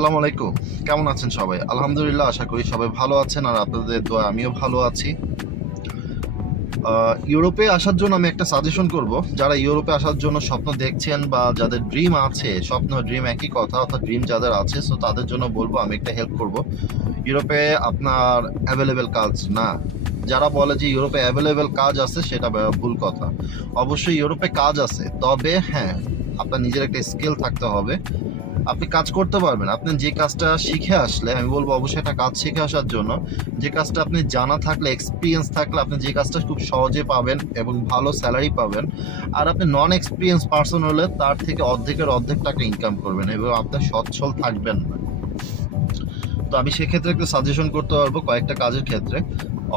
আসসালামু আলাইকুম। কেমন আছেন সবাই? আলহামদুলিল্লাহ, আশা করি সবাই ভালো আছেন আর আপনাদের দোয়া আমিও ভালো আছি। ইউরোপে আসার জন্য আমি একটা সাজেশন করব। যারা ইউরোপে আসার জন্য স্বপ্ন দেখছেন বা যাদের ড্রিম আছে, স্বপ্ন ড্রিম একই কথা, অর্থাৎ ড্রিম যাদের আছে, সো তাদের জন্য বলবো, আমি একটা হেল্প করব। ইউরোপে আপনার অ্যাভেলেবেল কাজ না। যারা বলে যে ইউরোপে অ্যাভেলেবেল কাজ আছে, সেটা ভুল কথা। অবশ্যই ইউরোপে কাজ আছে, তবে হ্যাঁ, আপনার নিজের একটা স্কিল থাকতে হবে। আপনি কাজ করতে পারবেন, আপনি যে কাজটা শিখে আসলে, আমি বলবো অবশ্যই একটা কাজ শিখে আসার জন্য যে কাজটা আপনি জানা থাকলে, এক্সপিরিয়েন্স থাকলে, আপনি যে কাজটা খুব সহজে পাবেন এবং ভালো স্যালারি পাবেন। আর আপনি নন এক্সপিরিয়েন্স পার্সন হলে তার থেকে অর্ধেকের অর্ধেক টাকা ইনকাম করবেন এবং আপনি সচ্ছল থাকবেন না। তো আমি সেক্ষেত্রে একটু সাজেশন করতে পারবো কয়েকটা কাজের ক্ষেত্রে।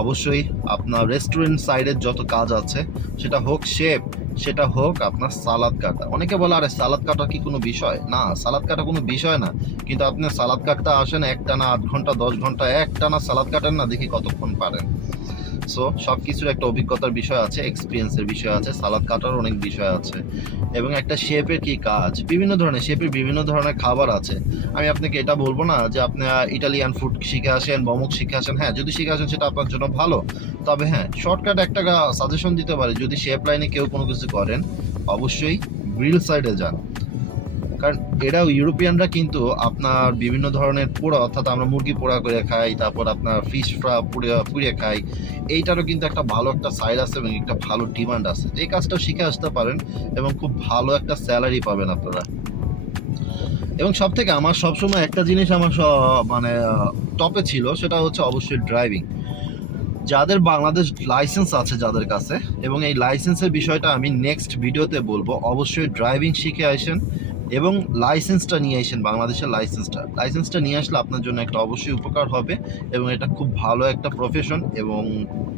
অবশ্যই আপনার রেস্টুরেন্ট সাইডের যত কাজ আছে, সেটা হোক শেফ, সেটা হোক আপনার সালাদ কাটা। অনেকে বলে আরে সালাদ কাটা কি কোনো বিষয়? না, সালাদ কাটা কোনো বিষয় না। কিন্তু আপনি সালাদ কাটতে আসেন একটানা 8 ঘন্টা 10 ঘন্টা একটানা সালাদ কাটেন না, দেখি কতক্ষণ পারেন। সো সব কিছুর একটা অভিজ্ঞতার বিষয় আছে, এক্সপিরিয়েন্সের বিষয় আছে, সালাদ কাটার অনেক বিষয় আছে। এবং একটা শেফের কি কাজ, বিভিন্ন ধরনের শেফের বিভিন্ন ধরনের খাবার আছে। আমি আপনাকে এটা বলবো না যে আপনি ইটালিয়ান ফুড শিখে আসেন, বমুক শিখে আসেন। হ্যাঁ, যদি শিখে আসেন সেটা আপনার জন্য ভালো। তবে হ্যাঁ, শর্টকাট একটা সাজেশন দিতে পারে, যদি শেফ লাইনে কেউ কোনো কিছু করেন, অবশ্যই গ্রিল সাইডে যান। কারণ এরাও ইউরোপিয়ানরা কিন্তু আপনার বিভিন্ন ধরনের পোড়া, অর্থাৎ আমরা মুরগি পোড়া করে খাই, তারপর আপনার ফিশ ফ্রা পুড়ে খাই। এইটারও কিন্তু একটা ভালো একটা সাইড আছে এবং একটা ভালো ডিমান্ড আছে। এই কাজটাও শিখে আসতে পারেন এবং খুব ভালো একটা স্যালারি পাবেন আপনারা। এবং সব থেকে আমার সবসময় একটা জিনিস আমার মানে টপে ছিল, সেটা হচ্ছে অবশ্যই ড্রাইভিং। যাদের বাংলাদেশ লাইসেন্স আছে যাদের কাছে, এবং এই লাইসেন্সের বিষয়টা আমি নেক্সট ভিডিওতে বলবো, অবশ্যই ড্রাইভিং শিখে আসেন এবং লাইসেন্সটা নিয়ে আসেন। বাংলাদেশের লাইসেন্সটা নিয়ে আসলে আপনার জন্য একটা অবশ্যই উপকার হবে এবং এটা খুব ভালো একটা প্রফেশন এবং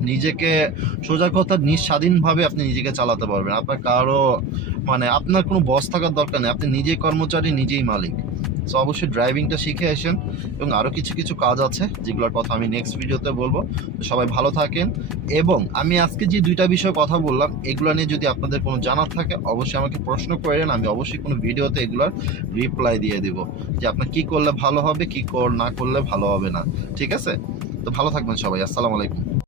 নিজেকে, সোজা কথা, স্বাধীনভাবে আপনি নিজেকে চালাতে পারবেন। আপনার কারো মানে আপনার কোনো বস থাকার দরকার নেই, আপনি নিজেই কর্মচারী, নিজেই মালিক। সো অবশ্যই ড্রাইভিংটা শিখে আসেন এবং আরও কিছু কিছু কাজ আছে যেগুলোর কথা আমি নেক্সট ভিডিওতে বলবো। তো সবাই ভালো থাকেন। এবং আমি আজকে যে দুইটা বিষয় কথা বললাম, এগুলো নিয়ে যদি আপনাদের কোনো জানার থাকে, অবশ্যই আমাকে প্রশ্ন করেন। আমি অবশ্যই কোনো ভিডিওতে এগুলোর রিপ্লাই দিয়ে দিব যে আপনার কী করলে ভালো হবে, কী না করলে ভালো হবে না। ঠিক আছে? তো ভালো থাকবেন সবাই। আসসালামু আলাইকুম।